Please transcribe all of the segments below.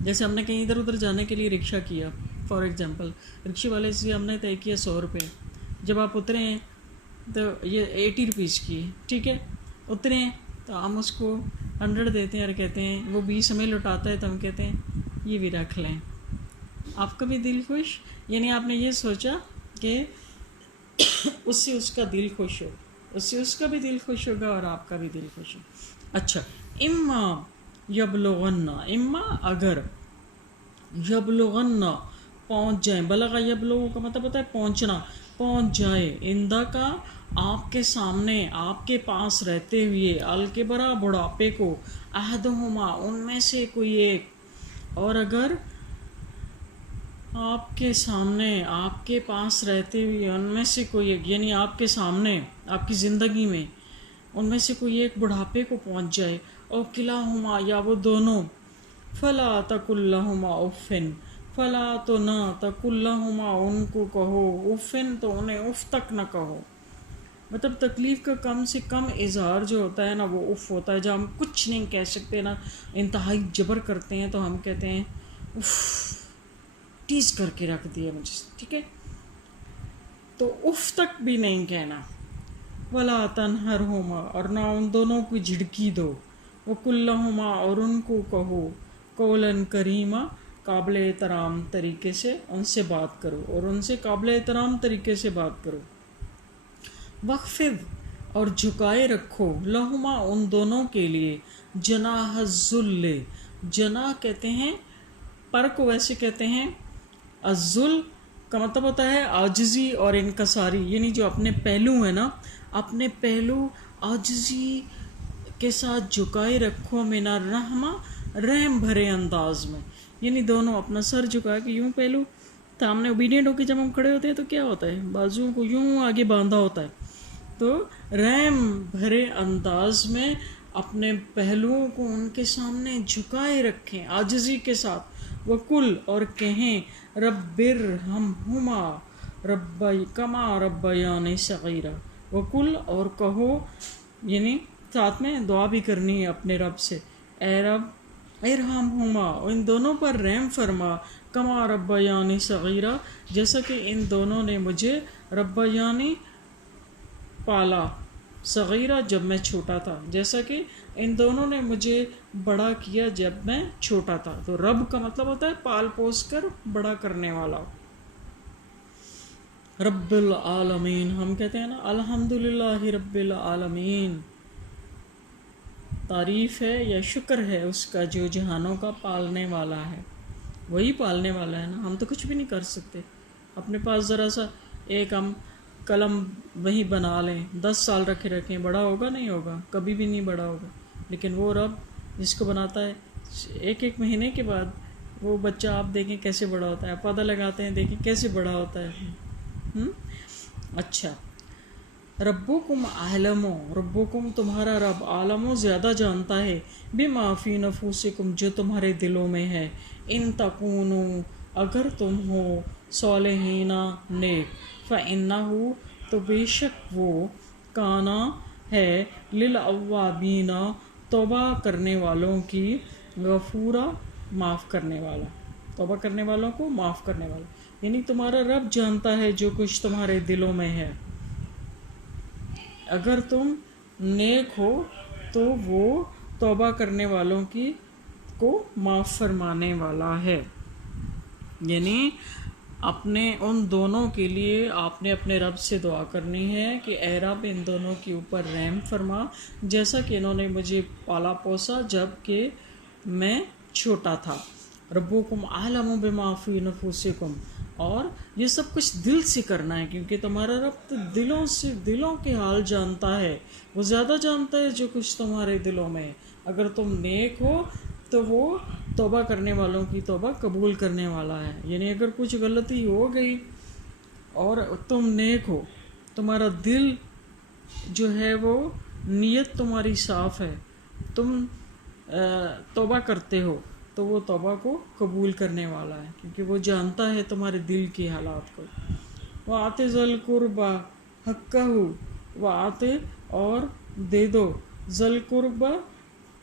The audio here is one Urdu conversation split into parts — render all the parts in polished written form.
جیسے ہم نے کہیں ادھر ادھر جانے کے لیے رکشہ کیا، فار ایگزامپل رکشے والے سے ہم نے طے کیا 100 روپے، جب آپ اترے ہیں تو یہ 80 روپیز کی ہے، ٹھیک ہے، اترے ہیں تو ہم اس کو 100 دیتے ہیں اور کہتے ہیں، وہ 20 ہمیں لوٹاتا ہے تو ہم کہتے ہیں یہ بھی رکھ لیں، آپ کا بھی دل خوش، یعنی آپ نے یہ سوچا کہ اس سے اس کا دل خوش ہو، اس سے اس کا بھی دل خوش ہوگا اور آپ کا بھی دل خوش ہو۔ اچھا، اما یبلغن، اما اگر، یبلغن پہنچ جائیں، بلغ یبلغ کا مطلب ہوتا ہے پہنچنا، پہنچ جائے، اندہ کا آپ کے سامنے، آپ کے پاس رہتے ہوئے، الکبرا بڑھاپے کو، احدہما ان میں سے کوئی ایک، اور اگر آپ کے سامنے، آپ کے پاس رہتے ہوئے ان میں سے کوئی ایک، یعنی آپ کے سامنے آپ کی زندگی میں ان میں سے کوئی ایک بڑھاپے کو پہنچ جائے، اور کلاہما یا وہ دونوں، فلا تقل لہما افن، فلا تو نہ، تقل لہما ان کو کہو، افن تو انہیں اف تک نہ کہو، مطلب تکلیف کا کم سے کم اظہار جو ہوتا ہے نا وہ اف ہوتا ہے، جب ہم کچھ نہیں کہہ سکتے نا، انتہائی جبر کرتے ہیں تو ہم کہتے ہیں اف، ٹیز کر کے رکھ دیا مجھے، ٹھیک ہے، تو اف تک بھی نہیں کہنا، ولا تنہرہما اور نہ ان دونوں کو جھڑکی دو، وقل لہما اور ان کو کہو، قولاً کریما قابل احترام طریقے سے ان سے بات کرو، اور ان سے قابل احترام طریقے سے بات کرو، وخفض اور جھکائے رکھو، لہما ان دونوں کے لیے، جناح الذل، جناح کہتے ہیں پر کو، ویسے کہتے ہیں الذل کا مطلب ہوتا ہے عاجزی اور انکساری، یعنی جو اپنے پہلو ہیں نا، اپنے پہلو عاجزی کے ساتھ جھکائے رکھو، من الرحمہ رحم بھرے انداز میں، یعنی دونوں اپنا سر جھکا کے یوں پہلو سامنے اوبیڈینٹ ہو کے جب ہم کھڑے ہوتے ہیں تو کیا ہوتا ہے، بازوؤں کو یوں آگے باندھا ہوتا ہے، تو رحم بھرے انداز میں اپنے پہلوؤں کو ان کے سامنے جھکائے رکھیں عاجزی کے ساتھ، وَقُلْ اور کہیں، رب ارحمہما رب کما ربیانی صغیرا، وَقُلْ اور کہو، یعنی ساتھ میں دعا بھی کرنی ہے اپنے رب سے، اے رب ارحمہما ان دونوں پر رحم فرما، کما ربیانی صغیرا جیسا کہ ان دونوں نے مجھے ربیانی پالا، صغیرہ جب میں چھوٹا تھا، جیسا کہ ان دونوں نے مجھے بڑا کیا جب میں چھوٹا تھا، تو رب کا مطلب ہوتا ہے پال پوس کر بڑا کرنے والا، رب العالمین، ہم کہتے ہیں نا الحمدللہ رب العالمین، تعریف ہے یا شکر ہے اس کا جو جہانوں کا پالنے والا ہے، وہی پالنے والا ہے نا، ہم تو کچھ بھی نہیں کر سکتے، اپنے پاس ذرا سا ایک ہم قلم وہی بنا لیں، 10 سال رکھیں بڑا ہوگا نہیں ہوگا، کبھی بھی نہیں بڑا ہوگا، لیکن وہ رب جس کو بناتا ہے ایک ایک مہینے کے بعد وہ بچہ آپ دیکھیں کیسے بڑا ہوتا ہے، پودا لگاتے ہیں دیکھیں کیسے بڑا ہوتا ہے۔ اچھا، ربکم اعلم، ربکم تمہارا رب، عالم زیادہ جانتا ہے، بما فی نفوسکم جو تمہارے دلوں میں ہے، ان تکونو اگر تم ہو، صالحین نیک، فإنہ تو بے شک وہ، کانا ہے، للأوابین توبہ کرنے والوں کی، غفورا معاف کرنے والا، توبہ کرنے والوں کو معاف کرنے والا، یعنی تمہارا رب جانتا ہے جو کچھ تمہارے دلوں میں ہے، اگر تم نیک ہو تو وہ توبہ کرنے والوں کی کو معاف فرمانے والا ہے، یعنی اپنے ان دونوں کے لیے آپ نے اپنے رب سے دعا کرنی ہے کہ اے رب ان دونوں کے اوپر رحم فرما، جیسا کہ انہوں نے مجھے پالا پوسا جب کہ میں چھوٹا تھا، ربکم اعلم بما فی نفوسکم، اور یہ سب کچھ دل سے کرنا ہے کیونکہ تمہارا رب تو دلوں سے، دلوں کے حال جانتا ہے، وہ زیادہ جانتا ہے جو کچھ تمہارے دلوں میں ہے، اگر تم نیک ہو تو وہ توبہ کرنے والوں کی توبہ قبول کرنے والا ہے، یعنی اگر کچھ غلطی ہو گئی اور تم نیک ہو، تمہارا دل جو ہے وہ نیت تمہاری صاف ہے، تم توبہ کرتے ہو تو وہ توبہ کو قبول کرنے والا ہے کیونکہ وہ جانتا ہے تمہارے دل کے حالات کو۔ وَآتِ ذَا الْقُرْبَى حَقَّهُ، وَآتِ اور دے دو، ذَا الْقُرْبَى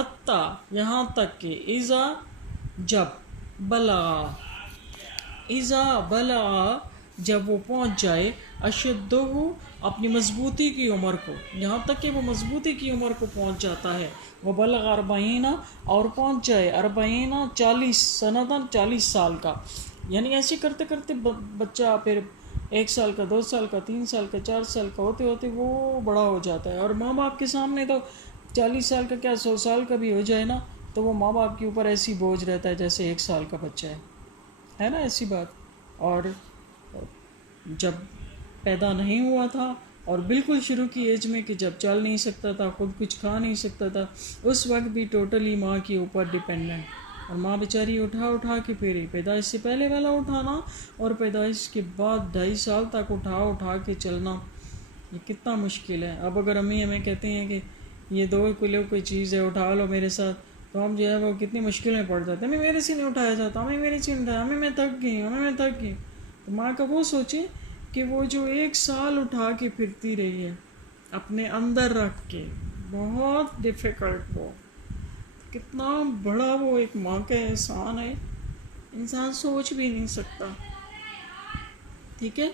حتیٰ یہاں تک کہ اذا جب بلغا اذا بلغا جب وہ پہنچ جائے اشدہ اپنی مضبوطی کی عمر کو، یہاں تک کہ وہ مضبوطی کی عمر کو پہنچ جاتا ہے، وہ بلغ اربعین اور پہنچ جائے اربعین 40 سنتاً 40 سال کا، یعنی ایسے کرتے کرتے بچہ پھر 1 سال کا 2 سال کا 3 سال کا 4 سال کا ہوتے ہوتے وہ بڑا ہو جاتا ہے، اور ماں باپ کے سامنے تو 40 سال کا کیا 100 سال کا بھی ہو جائے نا تو وہ ماں باپ کے اوپر ایسی بوجھ رہتا ہے جیسے 1 سال کا بچہ ہے نا ایسی بات۔ اور جب پیدا نہیں ہوا تھا اور بالکل شروع کی ایج میں کہ جب چل نہیں سکتا تھا، خود کچھ کھا نہیں سکتا تھا، اس وقت بھی ٹوٹلی ماں کے اوپر ڈیپینڈنٹ، اور ماں بیچاری اٹھا کے پھر پیدائش سے پہلے والا اٹھانا اور پیدائش کے بعد 2.5 سال تک اٹھا کے چلنا، یہ کتنا مشکل ہے۔ اب اگر امی ہمیں کہتے ہیں کہ یہ 2 کلو کوئی چیز ہے اٹھا لو میرے ساتھ، تو ہم جو ہے وہ کتنی مشکل میں پڑ جاتے ہیں، ہمیں میرے سے نہیں اٹھایا جاتا، ہمیں میرے سے نہیں اٹھایا، ہمیں میں تھک گئی ہوں، ہمیں میں تھک گئی۔ تو ماں کا وہ سوچے کہ وہ جو 1 سال اٹھا کے پھرتی رہی ہے اپنے اندر رکھ کے، بہت ڈیفیکلٹ، وہ کتنا بڑا وہ ایک ماں کا احسان ہے، انسان سوچ بھی نہیں سکتا، ٹھیک ہے۔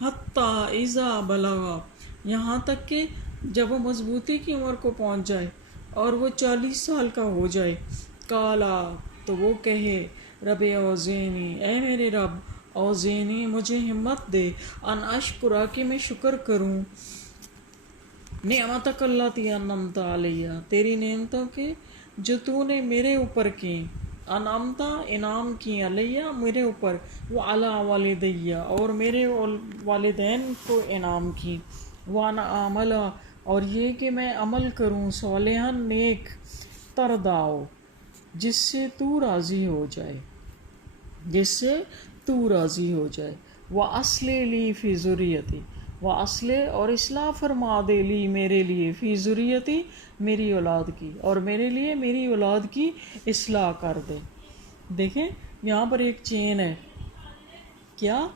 حتیٰ اذا بلغا یہاں تک کہ جب وہ مضبوطی کی عمر کو پہنچ جائے اور وہ 40 سال کا ہو جائے، کالا تو وہ کہے رب اوزینی اے میرے رب، اوزینی مجھے ہمت دے، ان اشکرا کہ میں شکر کروں، نعمتک اللاتی انعمت علیہ تیری نعمتوں کے جو تو نے میرے اوپر کی، انعمتا انعام کی، علیہ میرے اوپر، وعلی والدیہ اور میرے والدین کو انعام کی، وانا عملہ اور یہ کہ میں عمل کروں، صالحا نیک، ترداؤ جس سے تو راضی ہو جائے، جس سے تو راضی ہو جائے، وَأَصْلِحْ لِي فِي ذُرِّيَّتِي وَأَصْلِحْ اور اصلاح فرما دے لی میرے لیے، فی ذریتی میری اولاد کی، اور میرے لیے میری اولاد کی اصلاح کر دے۔ دیکھیں یہاں پر ایک چین ہے، کیا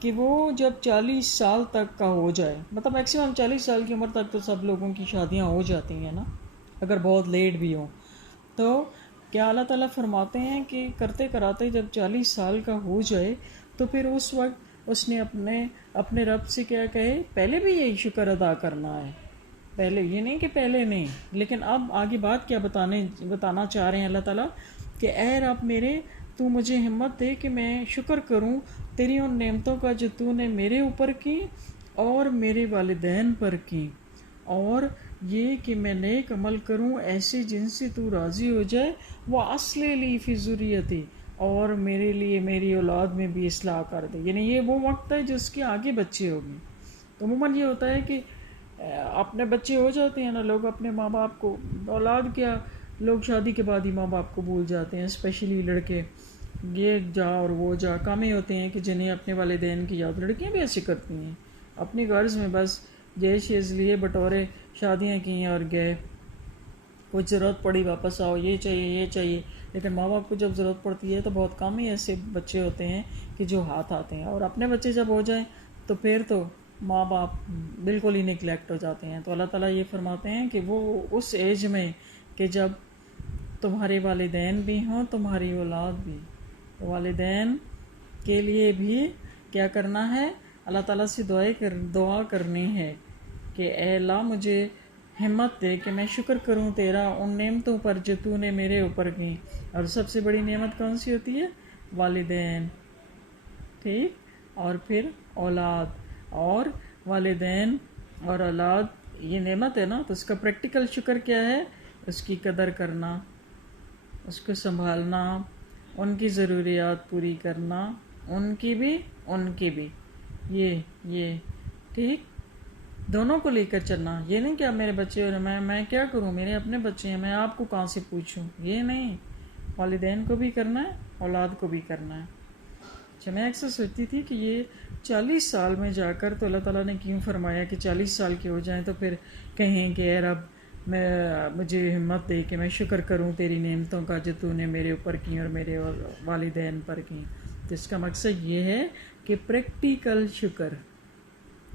کہ وہ جب 40 سال تک کا ہو جائے، مطلب میکسیمم 40 سال کی عمر تک تو سب لوگوں کی شادیاں ہو جاتی ہیں نا، اگر بہت لیٹ بھی ہوں تو کیا اللہ تعالیٰ فرماتے ہیں کہ کرتے کراتے جب 40 سال کا ہو جائے تو پھر اس وقت اس نے اپنے رب سے کیا کہے، پہلے بھی یہی شکر ادا کرنا ہے، پہلے یہ نہیں کہ پہلے نہیں، لیکن اب آگے بات کیا بتانا چاہ رہے ہیں اللہ تعالیٰ کہ اے رب میرے، تو مجھے ہمت دے کہ میں شکر کروں تیری ان نعمتوں کا جو تو نے میرے اوپر کی اور میرے والدین پر کی، اور یہ کہ میں نیک عمل کروں ایسے جن سے تو راضی ہو جائے، وَأَصْلِحْ لِي فِي ذُرِّيَّتِي اور میرے لیے میری اولاد میں بھی اصلاح کر دے، یعنی یہ وہ وقت ہے جس کے آگے بچے ہوگے۔ تو عموماً یہ ہوتا ہے کہ اپنے بچے ہو جاتے ہیں نا، لوگ اپنے ماں باپ کو، اولاد کیا، لوگ شادی کے بعد ہی ماں باپ کو بھول جاتے ہیں، اسپیشلی لڑکے، یہ جا اور وہ جا، کام ہی ہوتے ہیں کہ جنہیں اپنے والدین کی یاد، لڑکیاں بھی ایسے کرتی ہیں، اپنی غرض میں بس جیش لیے بٹورے، شادیاں کی اور گئے، کچھ ضرورت پڑی واپس آؤ، یہ چاہیے یہ چاہیے، لیکن ماں باپ کو جب ضرورت پڑتی ہے تو بہت کم ہی ایسے بچے ہوتے ہیں کہ جو ہاتھ آتے ہیں، اور اپنے بچے جب ہو جائیں تو پھر تو ماں باپ بالکل ہی نگلیکٹ ہو جاتے ہیں۔ تو اللہ تعالیٰ یہ فرماتے ہیں کہ وہ اس ایج میں کہ جب تمہارے والدین بھی ہوں تمہاری اولاد بھی، تو والدین کے لیے بھی کیا کرنا ہے، اللہ تعالیٰ سے دعا کرنی ہے کہ اے اللہ مجھے ہمت دے کہ میں شکر کروں تیرا ان نعمتوں پر جو تو نے میرے اوپر کی، اور سب سے بڑی نعمت کون سی ہوتی ہے، والدین، ٹھیک، اور پھر اولاد، اور والدین اور اولاد یہ نعمت ہے نا، تو اس کا پریکٹیکل شکر کیا ہے، اس کی قدر کرنا، اس کو سنبھالنا، ان کی ضروریات پوری کرنا، ان کی بھی یہ ٹھیک، دونوں کو لے کر چلنا، یہ نہیں کہ اب میرے بچے اور میں کیا کروں، میرے اپنے بچے ہیں، میں آپ کو کہاں سے پوچھوں، یہ نہیں، والدین کو بھی کرنا ہے، اولاد کو بھی کرنا ہے۔ اچھا میں اکثر سوچتی تھی کہ یہ 40 سال میں جا کر تو اللہ تعالیٰ نے کیوں فرمایا کہ 40 سال کے ہو جائیں تو پھر کہیں کہ اے رب مجھے ہمت دے کہ میں شکر کروں تیری نعمتوں کا جو تو نے میرے اوپر کی اور میرے والدین پر کی۔ تو اس کا مقصد یہ ہے کہ پریکٹیکل شکر،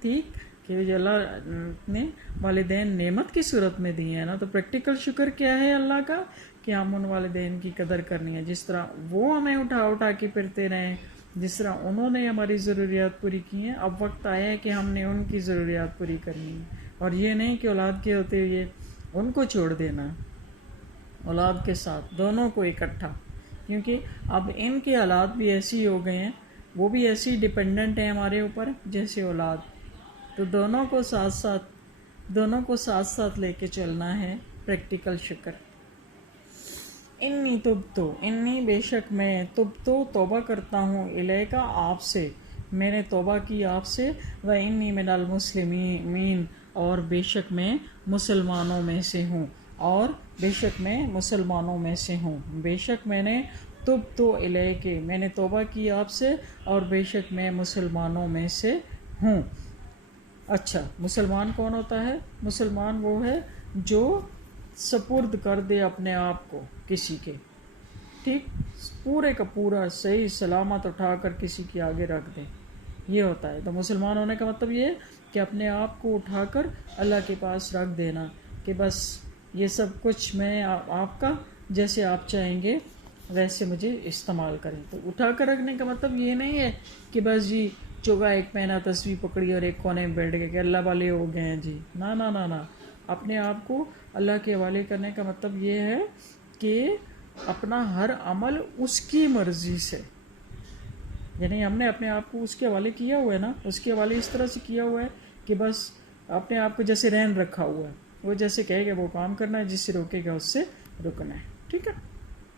ٹھیک، کہ کہ اللہ نے والدین نعمت کی صورت میں دی ہیں نا، تو پریکٹیکل شکر کیا ہے اللہ کا کہ ہم ان والدین کی قدر کرنی ہے. جس طرح وہ ہمیں اٹھا اٹھا کے پھرتے رہے، جس طرح انہوں نے ہماری ضروریات پوری کی ہیں، اب وقت آیا ہے کہ ہم نے ان کی ضروریات پوری کرنی ہے. اور یہ نہیں کہ اولاد کے ہوتے ہوئے ان کو چھوڑ دینا، اولاد کے ساتھ دونوں کو اکٹھا، کیونکہ اب ان کے حالات بھی ایسی ہو گئے ہیں، وہ بھی ایسی ڈیپینڈنٹ ہیں ہمارے اوپر جیسے اولاد. تو دونوں کو ساتھ ساتھ لے کے چلنا ہے. پریکٹیکل شکر. انی بے شک میں توبہ کرتا ہوں الیکا آپ سے، میں نے توبہ کی آپ سے، و انی من المسلمین اور بے شک میں مسلمانوں میں سے ہوں، بے شک میں نے الیکے، میں نے توبہ کی آپ سے، اور بے شک میں مسلمانوں میں سے ہوں. اچھا، مسلمان کون ہوتا ہے؟ مسلمان وہ ہے جو سپرد کر دے اپنے آپ کو کسی کے، ٹھیک، پورے کا پورا صحیح سلامت اٹھا کر کسی کے آگے رکھ دے، یہ ہوتا ہے. تو مسلمان ہونے کا مطلب یہ ہے کہ اپنے آپ کو اٹھا کر اللہ کے پاس رکھ دینا کہ بس یہ سب کچھ میں آپ کا، جیسے آپ چاہیں گے ویسے مجھے استعمال کریں. تو اٹھا کر رکھنے کا مطلب یہ نہیں ہے کہ بس جی چوگا ایک پہنا، تسبیح پکڑی اور ایک کونے میں بیٹھ گئے کہ اللہ والے ہو گئے ہیں جی. نہ، اپنے آپ کو اللہ کے حوالے کرنے کا مطلب یہ ہے کہ اپنا ہر عمل اس کی مرضی سے، یعنی ہم نے اپنے آپ کو اس کے حوالے کیا ہوا ہے نا، اس کے حوالے اس طرح سے کیا ہوا ہے کہ بس اپنے آپ کو جیسے رہن رکھا ہوا ہے، وہ جیسے کہے گا وہ کام کرنا ہے، جس سے روکے گا اس سے رکنا ہے. ٹھیک ہے.